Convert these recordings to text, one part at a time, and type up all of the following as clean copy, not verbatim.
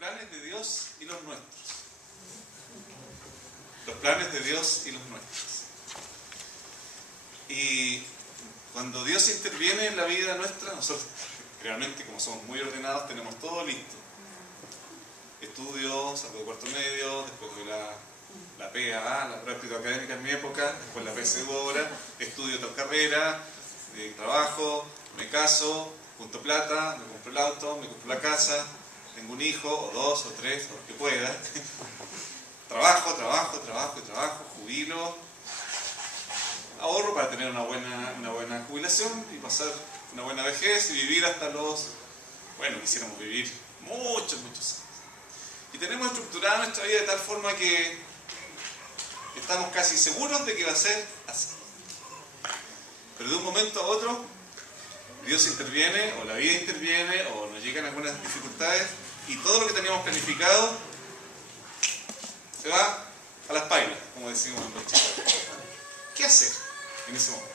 planes de Dios y los nuestros. Los planes de Dios y los nuestros. Y cuando Dios interviene en la vida nuestra, nosotros realmente, como somos muy ordenados, tenemos todo listo. Estudio, salgo de cuarto medio, después doy la PA, la práctica académica en mi época, después la PSU ahora, estudio otra carrera, trabajo, me caso, junto plata, me compro el auto, me compro la casa, tengo un hijo, o dos, o tres, o lo que pueda. Trabajo, jubilo, ahorro para tener una buena jubilación y pasar una buena vejez y vivir hasta los, bueno, quisiéramos vivir muchos años. Y tenemos estructurada nuestra vida de tal forma que estamos casi seguros de que va a ser así. Pero de un momento a otro, Dios interviene, o la vida interviene, o nos llegan algunas dificultades, y todo lo que teníamos planificado se va a las pailas, como decimos en Chile. ¿Qué hacer en ese momento?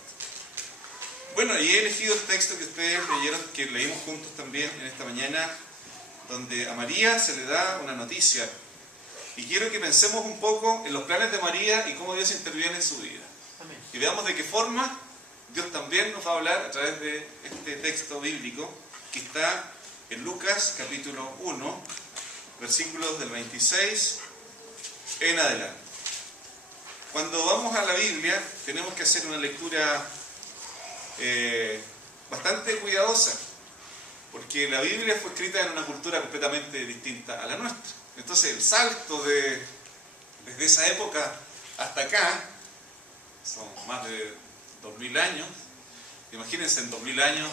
Bueno, y he elegido el texto que ustedes leyeron, que leímos juntos también en esta mañana, donde a María se le da una noticia. Y quiero que pensemos un poco en los planes de María y cómo Dios interviene en su vida. Amén. Y veamos de qué forma Dios también nos va a hablar a través de este texto bíblico que está en Lucas capítulo 1, versículos del 26 en adelante. Cuando vamos a la Biblia tenemos que hacer una lectura bastante cuidadosa, porque la Biblia fue escrita en una cultura completamente distinta a la nuestra. Entonces el salto desde esa época hasta acá son más de 2000 años. Imagínense, en 2000 años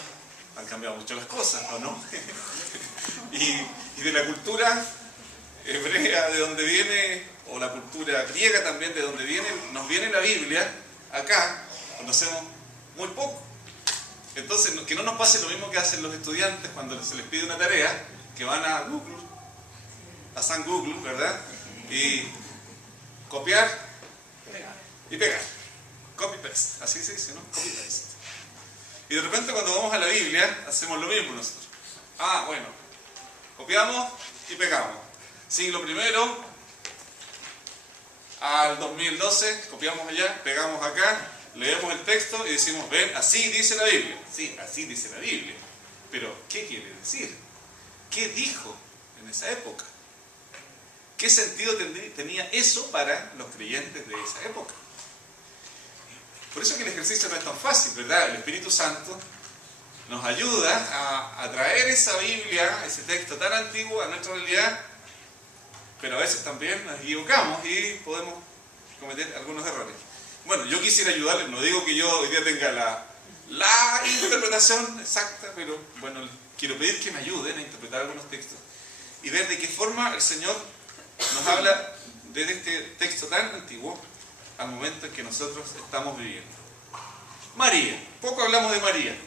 han cambiado mucho las cosas, ¿o no? y de la cultura hebrea de donde viene, o la cultura griega también de donde viene, nos viene la Biblia, acá conocemos muy poco. Entonces, que no nos pase lo mismo que hacen los estudiantes cuando se les pide una tarea, que van a Google, a San Google, ¿verdad? Y copiar y pegar. Copy-paste, así se dice, ¿no? Copy-paste. Y de repente cuando vamos a la Biblia, hacemos lo mismo nosotros. Bueno, copiamos y pegamos. Siglo primero al 2012, copiamos allá, pegamos acá, leemos el texto y decimos, ven, así dice la Biblia. Sí, así dice la Biblia. Pero, ¿qué quiere decir? ¿Qué dijo en esa época? ¿Qué sentido tenía eso para los creyentes de esa época? Por eso que el ejercicio no es tan fácil, ¿verdad? El Espíritu Santo nos ayuda a traer esa Biblia, ese texto tan antiguo a nuestra realidad, pero a veces también nos equivocamos y podemos cometer algunos errores. Bueno, yo quisiera ayudarles, no digo que yo hoy día tenga la interpretación exacta, pero bueno, quiero pedir que me ayuden a interpretar algunos textos y ver de qué forma el Señor nos habla desde este texto tan antiguo al momento en que nosotros estamos viviendo. María, poco hablamos de María,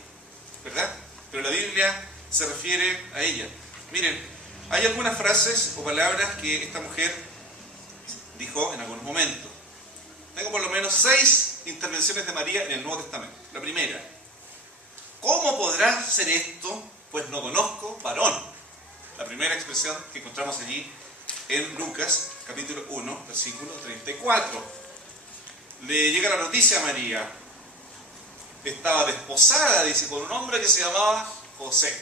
¿verdad? Pero la Biblia se refiere a ella. Miren, hay algunas frases o palabras que esta mujer dijo en algunos momentos. Tengo por lo menos 6 intervenciones de María en el Nuevo Testamento. La primera, ¿cómo podrá ser esto? Pues no conozco varón. La primera expresión que encontramos allí en Lucas, capítulo 1, versículo 34. Le llega la noticia a María. Estaba desposada, dice, con un hombre que se llamaba José.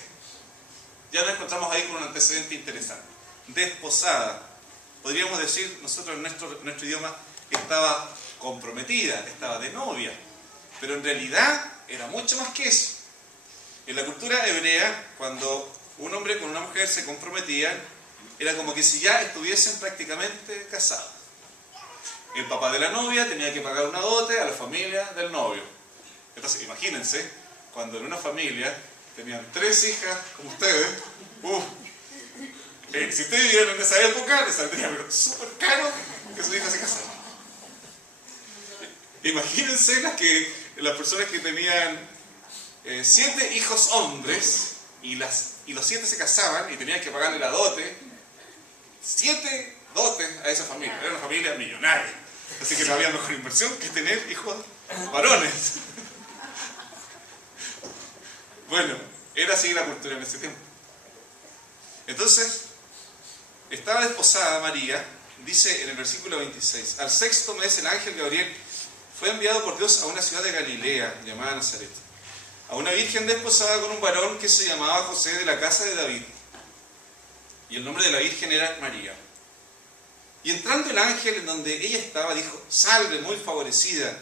Ya nos encontramos ahí con un antecedente interesante. Desposada. Podríamos decir, nosotros en nuestro idioma, estaba comprometida, estaba de novia. Pero en realidad era mucho más que eso. En la cultura hebrea, cuando un hombre con una mujer se comprometían, era como que si ya estuviesen prácticamente casados. El papá de la novia tenía que pagar una dote a la familia del novio. Entonces, imagínense, cuando en una familia tenían 3 hijas, como ustedes, si ustedes vivieron en esa época, les saldría súper caro que sus hijas se casaran. Imagínense las personas que tenían 7 hijos hombres y los 7 se casaban y tenían que pagarle la dote. 7 dotes a esa familia. Era una familia millonaria. Así que no había mejor inversión que tener hijos varones. Bueno, era así la cultura en ese tiempo. Entonces, estaba desposada María, dice en el versículo 26, al sexto mes el ángel Gabriel fue enviado por Dios a una ciudad de Galilea llamada Nazaret, a una virgen desposada con un varón que se llamaba José, de la casa de David, y el nombre de la virgen era María. Y entrando el ángel en donde ella estaba, dijo: salve, muy favorecida,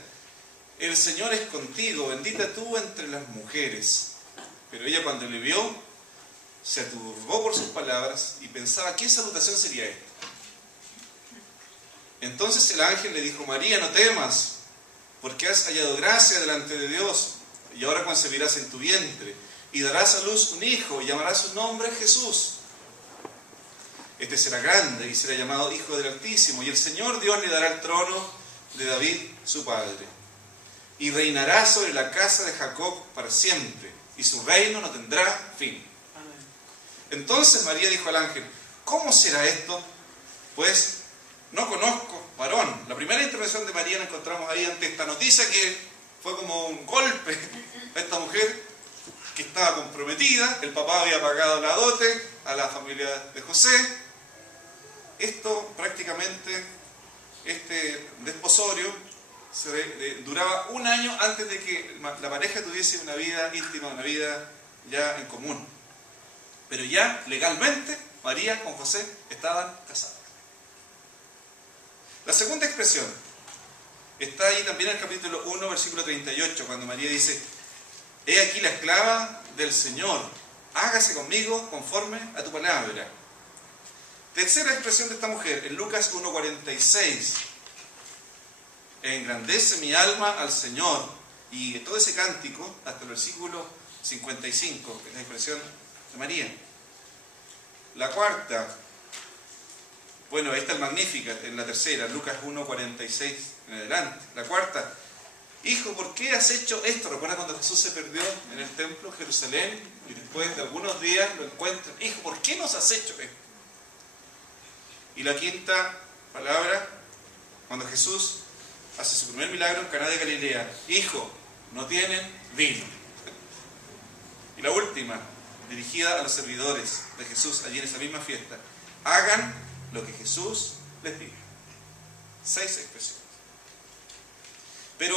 el Señor es contigo, bendita tú entre las mujeres. Pero ella, cuando le vio, se turbó por sus palabras y pensaba: ¿qué salutación sería esta? Entonces el ángel le dijo: María, no temas, porque has hallado gracia delante de Dios, y ahora concebirás en tu vientre, y darás a luz un hijo, y llamarás su nombre Jesús. Este será grande, y será llamado Hijo del Altísimo, y el Señor Dios le dará el trono de David, su padre, y reinará sobre la casa de Jacob para siempre, y su reino no tendrá fin. Entonces María dijo al ángel: ¿cómo será esto? Pues no conozco varón. La primera intervención de María la encontramos ahí ante esta noticia que fue como un golpe a esta mujer que estaba comprometida. El papá había pagado la dote a la familia de José. Esto prácticamente, este desposorio duraba un año antes de que la pareja tuviese una vida íntima, una vida ya en común. Pero ya legalmente María con José estaban casados. La segunda expresión está ahí también en el capítulo 1, versículo 38, cuando María dice: he aquí la esclava del Señor, hágase conmigo conforme a tu palabra. Tercera expresión de esta mujer, en Lucas 1:46, engrandece mi alma al Señor. Y todo ese cántico hasta el versículo 55, que es la expresión de María. La cuarta, bueno, ahí está el Magnificat en la tercera, Lucas 1:46 en adelante. La cuarta: hijo, ¿por qué has hecho esto? ¿Recuerda cuando Jesús se perdió en el templo de Jerusalén y después de algunos días lo encuentran? Hijo, ¿por qué nos has hecho esto? Y la quinta palabra, cuando Jesús hace su primer milagro en Caná de Galilea: hijo, no tienen vino. Y la última, dirigida a los servidores de Jesús allí en esa misma fiesta: hagan lo que Jesús les diga. 6 expresiones. Pero,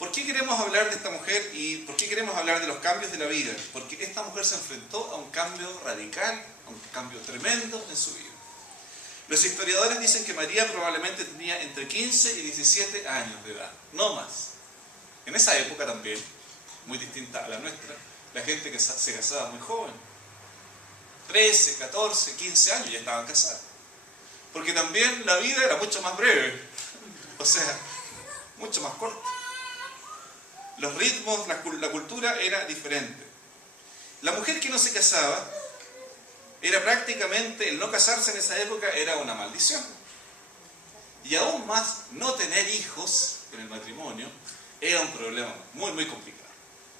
¿por qué queremos hablar de esta mujer y por qué queremos hablar de los cambios de la vida? Porque esta mujer se enfrentó a un cambio radical, a un cambio tremendo en su vida. Los historiadores dicen que María probablemente tenía entre 15 y 17 años de edad, no más. En esa época también, muy distinta a la nuestra, la gente que se casaba muy joven. 13, 14, 15 años ya estaban casados. Porque también la vida era mucho más breve, o sea, mucho más corta. Los ritmos, la cultura era diferente. La mujer que no se casaba, era prácticamente, el no casarse en esa época era una maldición. Y aún más, no tener hijos en el matrimonio era un problema muy, muy complicado.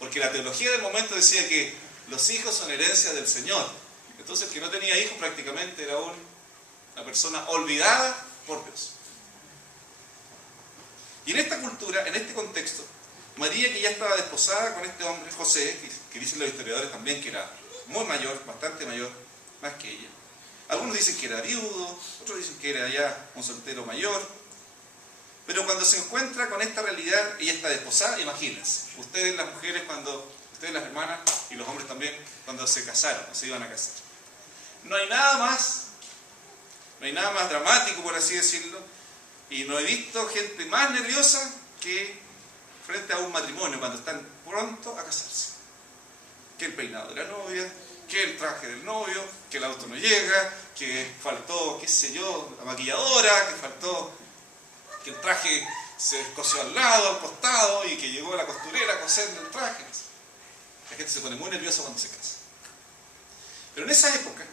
Porque la teología del momento decía que los hijos son herencia del Señor. Entonces el que no tenía hijos prácticamente era una persona olvidada por Dios. Y en esta cultura, en este contexto, María, que ya estaba desposada con este hombre José, que dicen los historiadores también que era muy mayor, bastante mayor, más que ella. Algunos dicen que era viudo, otros dicen que era ya un soltero mayor. Pero cuando se encuentra con esta realidad, ella está desposada, imagínense. Ustedes las mujeres ustedes las hermanas y los hombres también, cuando se casaron o se iban a casar. No hay nada más dramático, por así decirlo, y no he visto gente más nerviosa que frente a un matrimonio cuando están pronto a casarse. Que el peinado de la novia, que el traje del novio, que el auto no llega, que faltó, qué sé yo, la maquilladora, que el traje se descosió al lado, al costado, y que llegó la costurera a coserle el traje. La gente se pone muy nerviosa cuando se casa. Pero en esa época,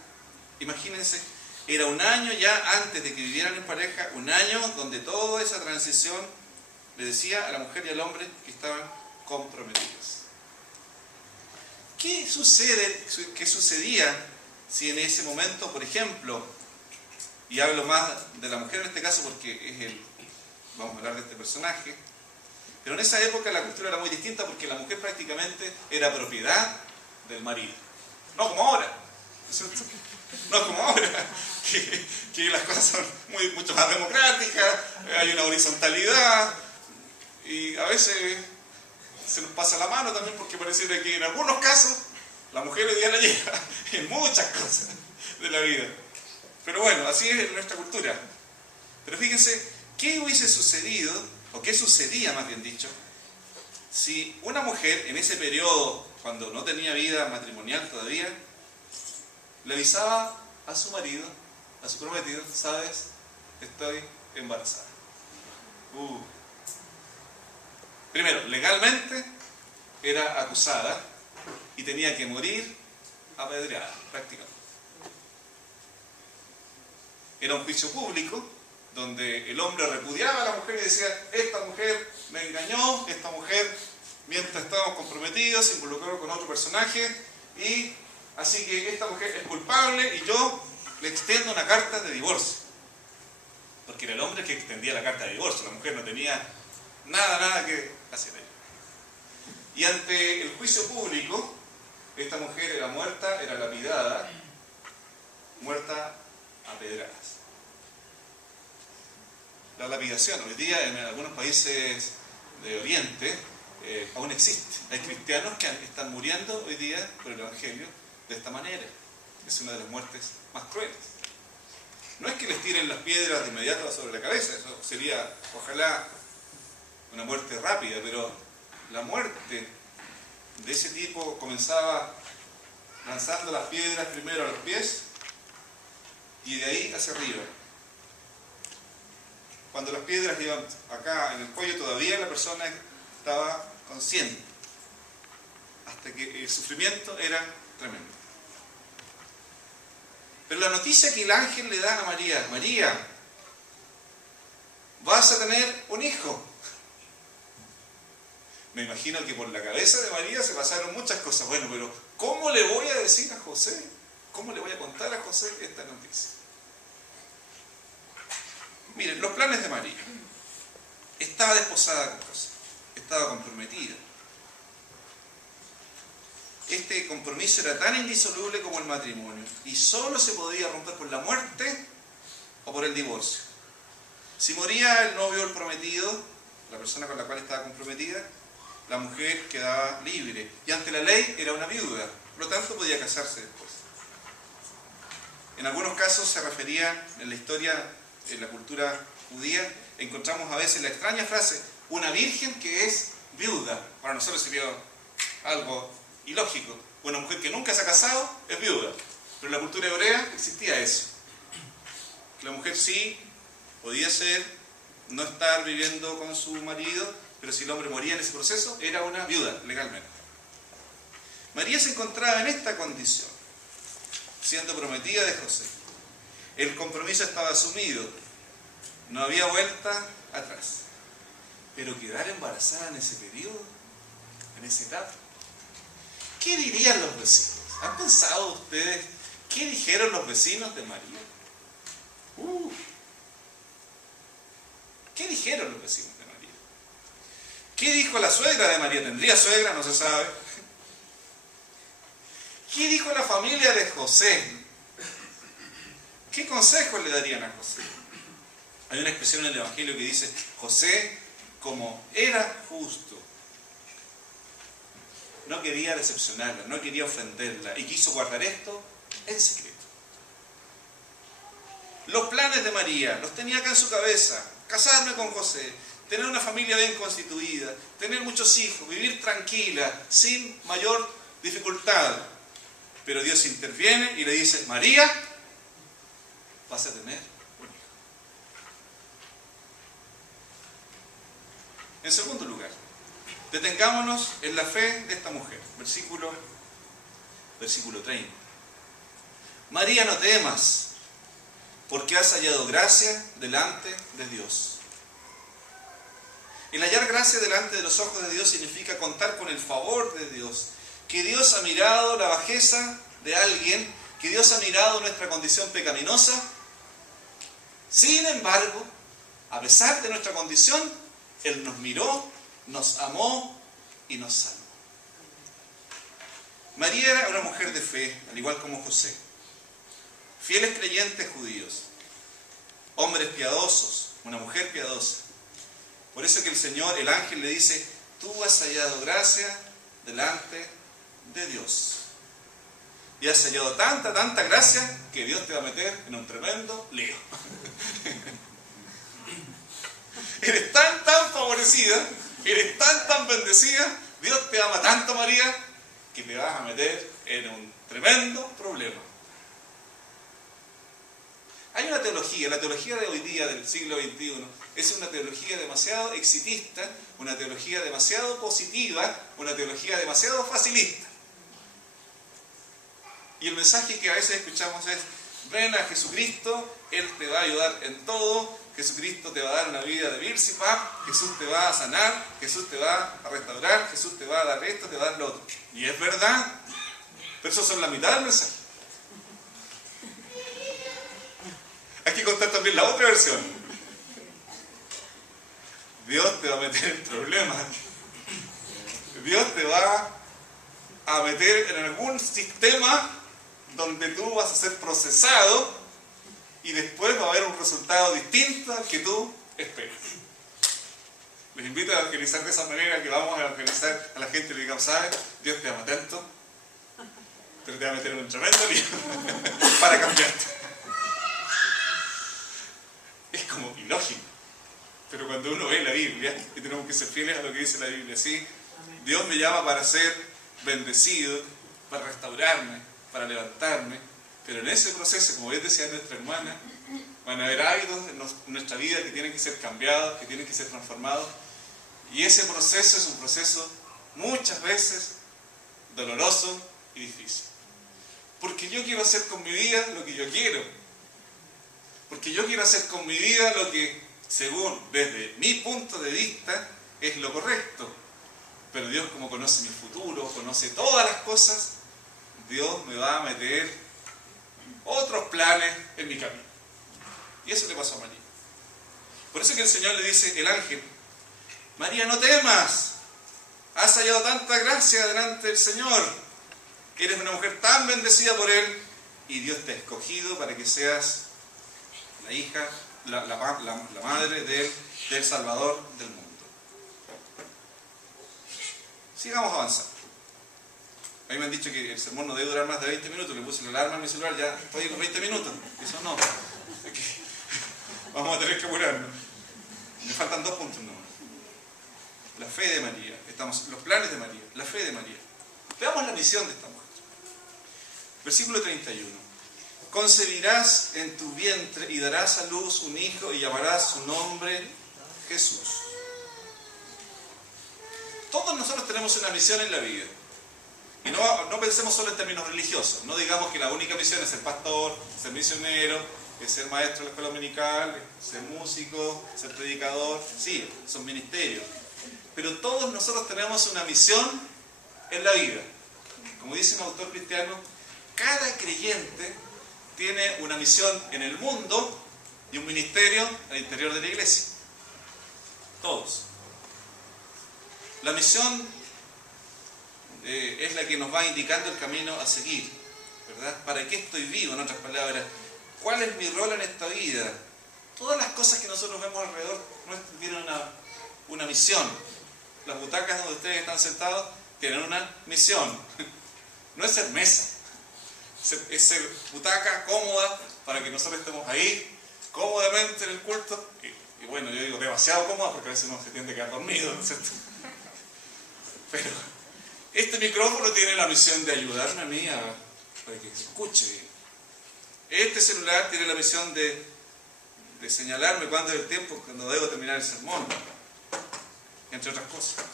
imagínense, era un año ya antes de que vivieran en pareja, un año donde toda esa transición le decía a la mujer y al hombre que estaban comprometidos. ¿Qué sucedía si en ese momento, por ejemplo, y hablo más de la mujer en este caso porque vamos a hablar de este personaje, pero en esa época la cultura era muy distinta porque la mujer prácticamente era propiedad del marido, no como ahora. ¿no es cierto? No es como ahora, que las cosas son mucho más democráticas, hay una horizontalidad, y a veces se nos pasa la mano también porque pareciera que en algunos casos la mujer hoy día la lleva en muchas cosas de la vida. Pero bueno, así es nuestra cultura. Pero fíjense, ¿qué hubiese sucedido, o qué sucedía más bien dicho, si una mujer en ese periodo, cuando no tenía vida matrimonial todavía, le avisaba a su marido, a su prometido, ¿sabes? Estoy embarazada. Primero, legalmente era acusada y tenía que morir apedreada, prácticamente. Era un juicio público donde el hombre repudiaba a la mujer y decía, esta mujer me engañó, esta mujer, mientras estábamos comprometidos, se involucró con otro personaje, y así que esta mujer es culpable y yo le extiendo una carta de divorcio. Porque era el hombre que extendía la carta de divorcio, la mujer no tenía nada que hacer ahí. Y ante el juicio público, esta mujer era muerta, era lapidada, muerta a pedradas. La lapidación hoy día en algunos países de Oriente aún existe. Hay cristianos que están muriendo hoy día por el Evangelio de esta manera. Es una de las muertes más crueles. No es que les tiren las piedras de inmediato sobre la cabeza, eso sería, ojalá, una muerte rápida, pero la muerte de ese tipo comenzaba lanzando las piedras primero a los pies y de ahí hacia arriba. Cuando las piedras iban acá en el cuello, todavía la persona estaba consciente, hasta que el sufrimiento era tremendo. Pero la noticia que el ángel le da a María, María, vas a tener un hijo. Me imagino que por la cabeza de María se pasaron muchas cosas. Bueno, pero ¿cómo le voy a decir a José? ¿Cómo le voy a contar a José esta noticia? Miren, los planes de María. Estaba desposada con José, estaba comprometida. Este compromiso era tan indisoluble como el matrimonio y solo se podía romper por la muerte o por el divorcio. Si moría el novio o el prometido, la persona con la cual estaba comprometida, la mujer quedaba libre y ante la ley era una viuda, por lo tanto podía casarse después. En algunos casos se refería en la historia, en la cultura judía, encontramos a veces la extraña frase, una virgen que es viuda. Para nosotros sería algo ilógico. Una mujer que nunca se ha casado es viuda. Pero en la cultura hebrea existía eso. La mujer sí podía ser, no estar viviendo con su marido, pero si el hombre moría en ese proceso, era una viuda legalmente. María se encontraba en esta condición, siendo prometida de José. El compromiso estaba asumido, no había vuelta atrás. Pero quedar embarazada en ese periodo, en esa etapa, ¿qué dirían los vecinos? ¿Han pensado ustedes qué dijeron los vecinos de María? ¿Qué dijeron los vecinos de María? ¿Qué dijo la suegra de María? ¿Tendría suegra? No se sabe. ¿Qué dijo la familia de José? ¿Qué consejos le darían a José? Hay una expresión en el Evangelio que dice, José, como era justo, no quería decepcionarla, no quería ofenderla y quiso guardar esto en secreto. Los planes de María los tenía acá en su cabeza: casarme con José, tener una familia bien constituida, tener muchos hijos, vivir tranquila, sin mayor dificultad. Pero Dios interviene y le dice, María, vas a tener un hijo. En segundo lugar, detengámonos en la fe de esta mujer. Versículo 30. María, no temas, porque has hallado gracia delante de Dios. El hallar gracia delante de los ojos de Dios significa contar con el favor de Dios. Que Dios ha mirado la bajeza de alguien, que Dios ha mirado nuestra condición pecaminosa. Sin embargo, a pesar de nuestra condición, Él nos miró, nos amó y nos salvó. María era una mujer de fe, al igual como José. fieles creyentes judíos, hombres piadosos, una mujer piadosa. Por eso que el Señor, el ángel le dice, tú has hallado gracia delante de Dios. Y has hallado tanta gracia que Dios te va a meter en un tremendo lío. Eres tan favorecida, eres tan bendecida, Dios te ama tanto, María, que te vas a meter en un tremendo problema. Hay una teología, la teología de hoy día, del siglo XXI, es una teología demasiado exitista, una teología demasiado positiva, una teología demasiado facilista. Y el mensaje que a veces escuchamos es, ven a Jesucristo, Él te va a ayudar en todo, Jesucristo te va a dar una vida de Bilsipap, Jesús te va a sanar, Jesús te va a restaurar, Jesús te va a dar esto, te va a dar lo otro. Y es verdad, pero eso son la mitad del mensaje. Hay que contar también la otra versión. Dios te va a meter en problemas. Dios te va a meter en algún sistema donde tú vas a ser procesado y después va a haber un resultado distinto al que tú esperas. Les invito a evangelizar de esa manera, que vamos a evangelizar a la gente y le digamos, ¿sabes? Dios te ama tanto, pero te va a meter en un tremendo lío para cambiarte. Es como ilógico, pero cuando uno ve la Biblia, y tenemos que ser fieles a lo que dice la Biblia, ¿sí? Dios me llama para ser bendecido, para restaurarme, para levantarme, pero en ese proceso, como bien decía nuestra hermana, van a haber hábitos en nuestra vida que tienen que ser cambiados, que tienen que ser transformados, y ese proceso es un proceso muchas veces doloroso y difícil. Porque yo quiero hacer con mi vida lo que yo quiero. Porque yo quiero hacer con mi vida lo que, según desde mi punto de vista, es lo correcto. Pero Dios, como conoce mi futuro, conoce todas las cosas, Dios me va a meter otros planes en mi camino. Y eso le pasó a María. Por eso que el Señor le dice, el ángel, María, no temas, has hallado tanta gracia delante del Señor, eres una mujer tan bendecida por Él, y Dios te ha escogido para que seas la hija, la madre del Salvador del mundo. Sigamos avanzando. A mí me han dicho que el sermón no debe durar más de 20 minutos, le puse la alarma en mi celular, ya estoy con 20 minutos, eso no. Vamos a tener que apurarnos. Me faltan 2 puntos nomás. La fe de María, los planes de María, la fe de María. Veamos la misión de esta mujer. Versículo 31. Concebirás en tu vientre y darás a luz un hijo y llamarás su nombre Jesús. Todos nosotros tenemos una misión en la vida. Y no pensemos solo en términos religiosos. No digamos que la única misión es ser pastor, ser misionero, es ser maestro de la escuela dominical, ser músico, ser predicador. Sí, son ministerios. Pero todos nosotros tenemos una misión en la vida. Como dice un autor cristiano, cada creyente tiene una misión en el mundo y un ministerio al interior de la iglesia. Todos. La misión es la que nos va indicando el camino a seguir, ¿verdad? ¿Para qué estoy vivo? En otras palabras, ¿cuál es mi rol en esta vida? Todas las cosas que nosotros vemos alrededor tienen una misión. Las butacas donde ustedes están sentados tienen una misión. No es ser mesa, es ser butaca cómoda para que nosotros estemos ahí cómodamente en el culto. Y bueno, yo digo demasiado cómoda porque a veces uno se tiende a quedar dormido, ¿no es cierto? Pero este micrófono tiene la misión de ayudarme a mí para que se escuche. Este celular tiene la misión de señalarme cuándo es el tiempo, cuando debo terminar el sermón, entre otras cosas.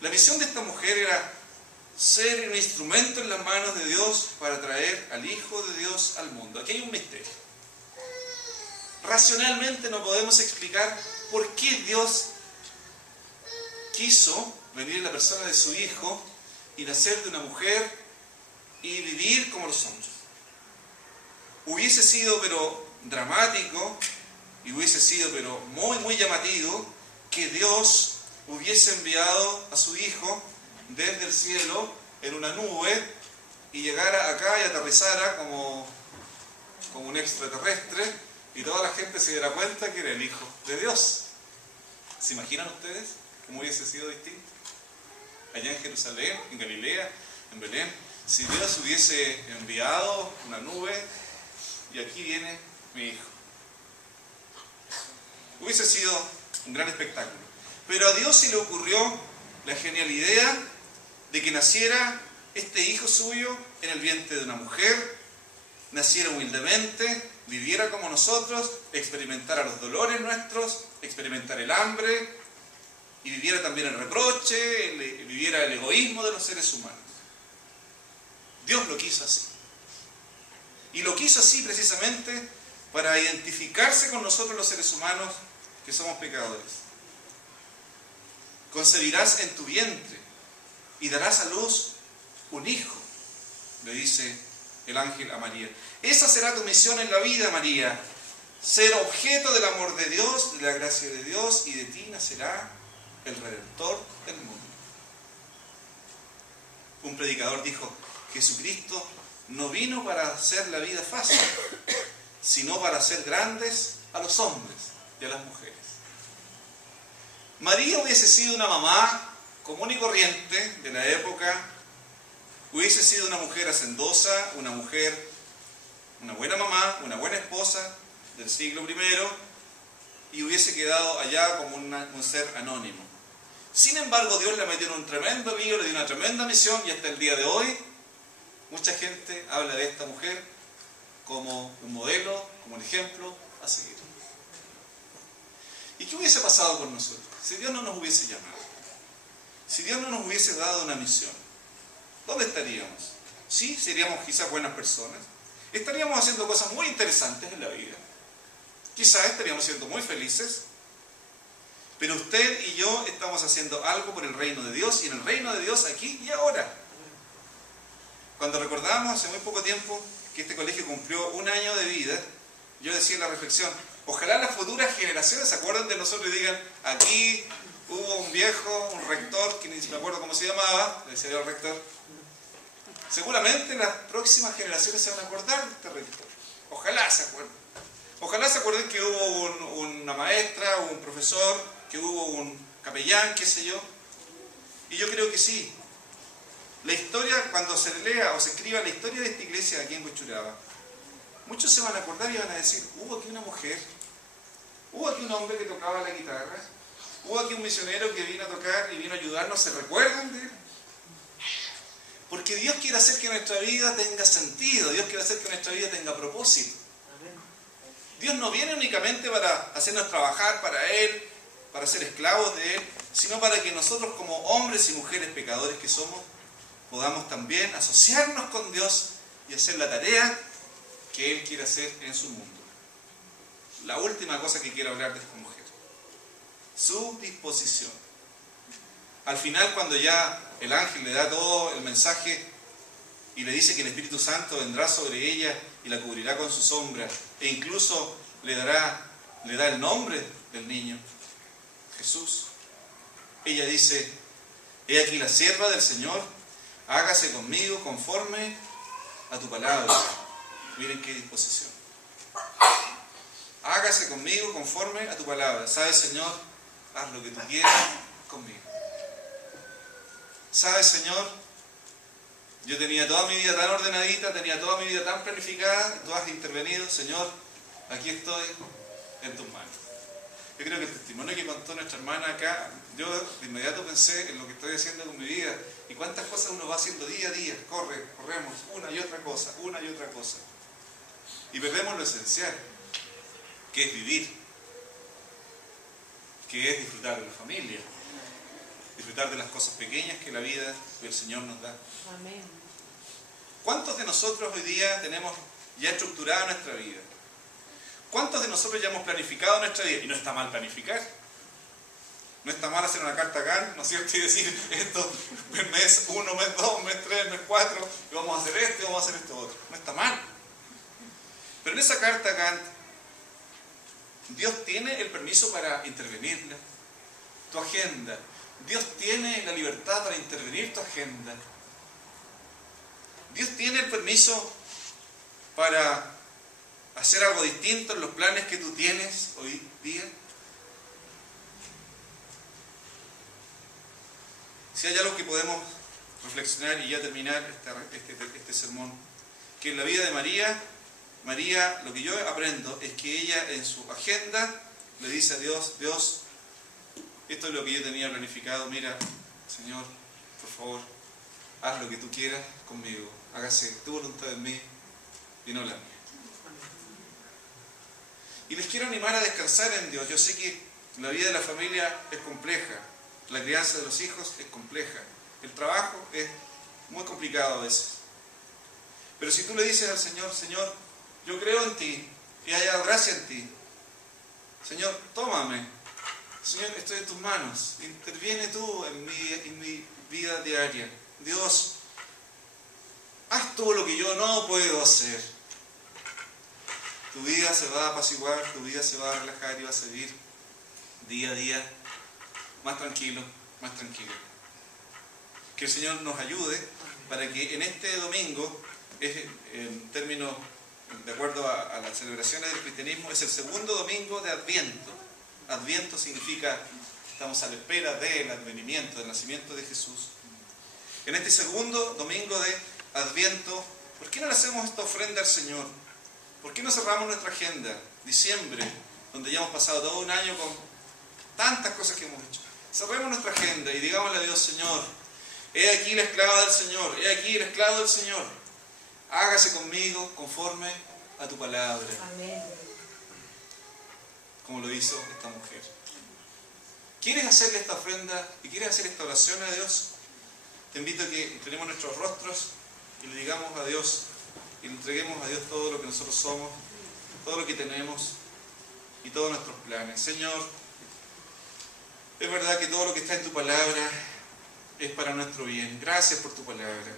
La misión de esta mujer era ser un instrumento en las manos de Dios para traer al Hijo de Dios al mundo. Aquí hay un misterio. Racionalmente no podemos explicar por qué Dios quiso venir en la persona de su Hijo y nacer de una mujer y vivir como los hombres. Hubiese sido pero dramático y hubiese sido pero muy muy llamativo que Dios hubiese enviado a su Hijo desde el cielo en una nube y llegara acá y aterrizara como un extraterrestre y toda la gente se diera cuenta que era el Hijo de Dios. ¿Se imaginan ustedes cómo hubiese sido distinto? Allá en Jerusalén, en Galilea, en Belén, si Dios hubiese enviado una nube y aquí viene mi Hijo. Hubiese sido un gran espectáculo. Pero a Dios se le ocurrió la genial idea de que naciera este Hijo suyo en el vientre de una mujer, naciera humildemente, viviera como nosotros, experimentara los dolores nuestros, experimentara el hambre y viviera también el reproche, viviera el egoísmo de los seres humanos. Dios lo quiso así. Y lo quiso así precisamente para identificarse con nosotros los seres humanos que somos pecadores. Concebirás en tu vientre y darás a luz un hijo, le dice el ángel a María. Esa será tu misión en la vida, María. Ser objeto del amor de Dios, de la gracia de Dios, y de ti nacerá el Redentor del mundo. Un predicador dijo: Jesucristo no vino para hacer la vida fácil, sino para hacer grandes a los hombres y a las mujeres. María hubiese sido una mamá común y corriente de la época, hubiese sido una mujer hacendosa, una buena mamá, una buena esposa del siglo I, y hubiese quedado allá como un ser anónimo. Sin embargo, Dios la metió en un tremendo lío, le dio una tremenda misión, y hasta el día de hoy mucha gente habla de esta mujer como un modelo, como un ejemplo a seguir. ¿Y qué hubiese pasado con nosotros si Dios no nos hubiese llamado? Si Dios no nos hubiese dado una misión, ¿dónde estaríamos? Sí, seríamos quizás buenas personas. Estaríamos haciendo cosas muy interesantes en la vida. Quizás estaríamos siendo muy felices. Pero usted y yo estamos haciendo algo por el reino de Dios, y en el reino de Dios aquí y ahora. Cuando recordamos hace muy poco tiempo que este colegio cumplió 1 año de vida, yo decía en la reflexión: ojalá las futuras generaciones se acuerden de nosotros y digan: aquí hubo un viejo, un rector, que ni me acuerdo cómo se llamaba, le decía yo al rector. Seguramente las próximas generaciones se van a acordar de este rector. Ojalá se acuerden. Ojalá se acuerden que hubo una maestra, un profesor, que hubo un capellán, qué sé yo. Y yo creo que sí. La historia, cuando se lea o se escriba la historia de esta iglesia aquí en Huechuraba, muchos se van a acordar y van a decir: hubo aquí una mujer, hubo aquí un hombre que tocaba la guitarra, hubo aquí un misionero que vino a tocar y vino a ayudarnos. ¿Se recuerdan de él? Porque Dios quiere hacer que nuestra vida tenga sentido, Dios quiere hacer que nuestra vida tenga propósito. Dios no viene únicamente para hacernos trabajar para Él, para ser esclavos de Él, sino para que nosotros, como hombres y mujeres pecadores que somos, podamos también asociarnos con Dios y hacer la tarea que Él quiere hacer en su mundo. La última cosa que quiero hablar de esta mujer: su disposición. Al final, cuando ya el ángel le da todo el mensaje y le dice que el Espíritu Santo vendrá sobre ella y la cubrirá con su sombra, e incluso le da el nombre del niño, Jesús, ella dice: he aquí la sierva del Señor, hágase conmigo conforme a tu palabra. Miren qué disposición. Hágase conmigo conforme a tu palabra. ¿Sabes, Señor? Haz lo que tú quieras conmigo. ¿Sabes, Señor? Yo tenía toda mi vida tan ordenadita, tenía toda mi vida tan planificada, tú has intervenido. Señor, aquí estoy en tus manos. Yo creo que el testimonio que contó nuestra hermana acá, yo de inmediato pensé en lo que estoy haciendo con mi vida y cuántas cosas uno va haciendo día a día. Corremos una y otra cosa, y perdemos lo esencial, que es vivir, que es disfrutar de la familia, disfrutar de las cosas pequeñas que la vida del Señor nos da. Amén. ¿Cuántos de nosotros hoy día tenemos ya estructurada nuestra vida? ¿Cuántos de nosotros ya hemos planificado nuestra vida? Y no está mal planificar. No está mal hacer una carta Gantt, ¿no es cierto? Y decir: esto, mes 1, mes 2, mes 3, mes 4, y vamos a hacer esto y vamos a hacer esto otro. No está mal. Pero en esa carta Gantt, Dios tiene el permiso para intervenirla. Tu agenda. Dios tiene la libertad para intervenir tu agenda. Dios tiene el permiso para hacer algo distinto en los planes que tú tienes hoy día. Si hay algo que podemos reflexionar y ya terminar este sermón, que en la vida de María, lo que yo aprendo es que ella en su agenda le dice a Dios: Dios, esto es lo que yo tenía planificado, mira, Señor, por favor, haz lo que tú quieras conmigo, hágase tu voluntad en mí y no la mía. Y les quiero animar a descansar en Dios. Yo sé que la vida de la familia es compleja, la crianza de los hijos es compleja, el trabajo es muy complicado a veces. Pero si tú le dices al Señor: Señor, yo creo en ti, y he hallado gracia en ti. Señor, tómame. Señor, estoy en tus manos. Interviene tú en mi vida diaria. Dios, haz todo lo que yo no puedo hacer. Tu vida se va a apaciguar, tu vida se va a relajar y vas a vivir día a día más tranquilo, más tranquilo. Que el Señor nos ayude para que en este domingo, en términos, de acuerdo a las celebraciones del cristianismo, es el segundo domingo de Adviento. Adviento significa, estamos a la espera del advenimiento, del nacimiento de Jesús. En este segundo domingo de Adviento, ¿por qué no le hacemos esta ofrenda al Señor? ¿Por qué no cerramos nuestra agenda? Diciembre, donde ya hemos pasado todo un año con tantas cosas que hemos hecho. Cerremos nuestra agenda y digámosle a Dios: Señor, he aquí la esclava del Señor, he aquí el esclavo del Señor. Hágase conmigo conforme a tu palabra. Amén. Como lo hizo esta mujer. ¿Quieres hacerle esta ofrenda y quieres hacer esta oración a Dios? Te invito a que inclinemos nuestros rostros y le digamos a Dios, y le entreguemos a Dios todo lo que nosotros somos, todo lo que tenemos y todos nuestros planes. Señor, es verdad que todo lo que está en tu palabra es para nuestro bien. Gracias por tu palabra.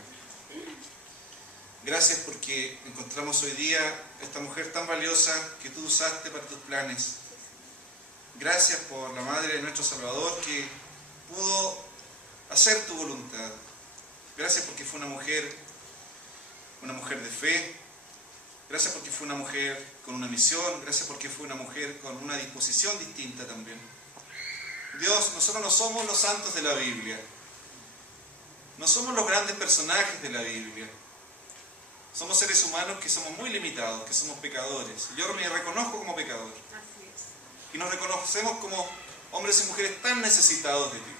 Gracias porque encontramos hoy día a esta mujer tan valiosa que tú usaste para tus planes. Gracias por la Madre de nuestro Salvador que pudo hacer tu voluntad. Gracias porque fue una mujer de fe. Gracias porque fue una mujer con una misión. Gracias porque fue una mujer con una disposición distinta también. Dios, nosotros no somos los santos de la Biblia. No somos los grandes personajes de la Biblia. Somos seres humanos que somos muy limitados, que somos pecadores. Yo me reconozco como pecador. Así es. Y nos reconocemos como hombres y mujeres tan necesitados de ti.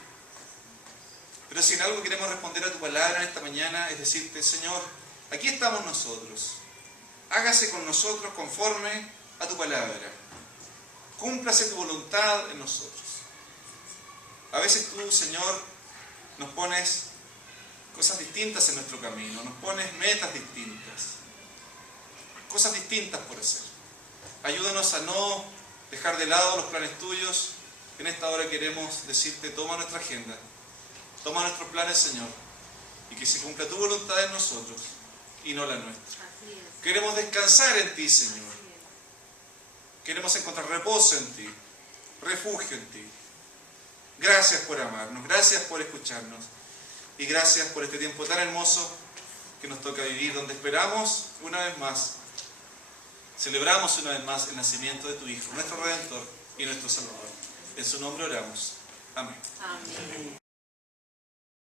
Pero si en algo queremos responder a tu palabra en esta mañana, es decirte: Señor, aquí estamos nosotros. Hágase con nosotros conforme a tu palabra. Cúmplase tu voluntad en nosotros. A veces tú, Señor, nos pones cosas distintas en nuestro camino, nos pones metas distintas, cosas distintas por hacer. Ayúdanos a no dejar de lado los planes tuyos. En esta hora queremos decirte: toma nuestra agenda, toma nuestros planes, Señor, y que se cumpla tu voluntad en nosotros y no la nuestra. Así es. Queremos descansar en ti, Señor. Así es. Queremos encontrar reposo en ti, refugio en ti. Gracias por amarnos, gracias por escucharnos y gracias por este tiempo tan hermoso que nos toca vivir, donde esperamos una vez más, celebramos una vez más el nacimiento de tu Hijo, nuestro Redentor y nuestro Salvador. En su nombre oramos. Amén. Amén.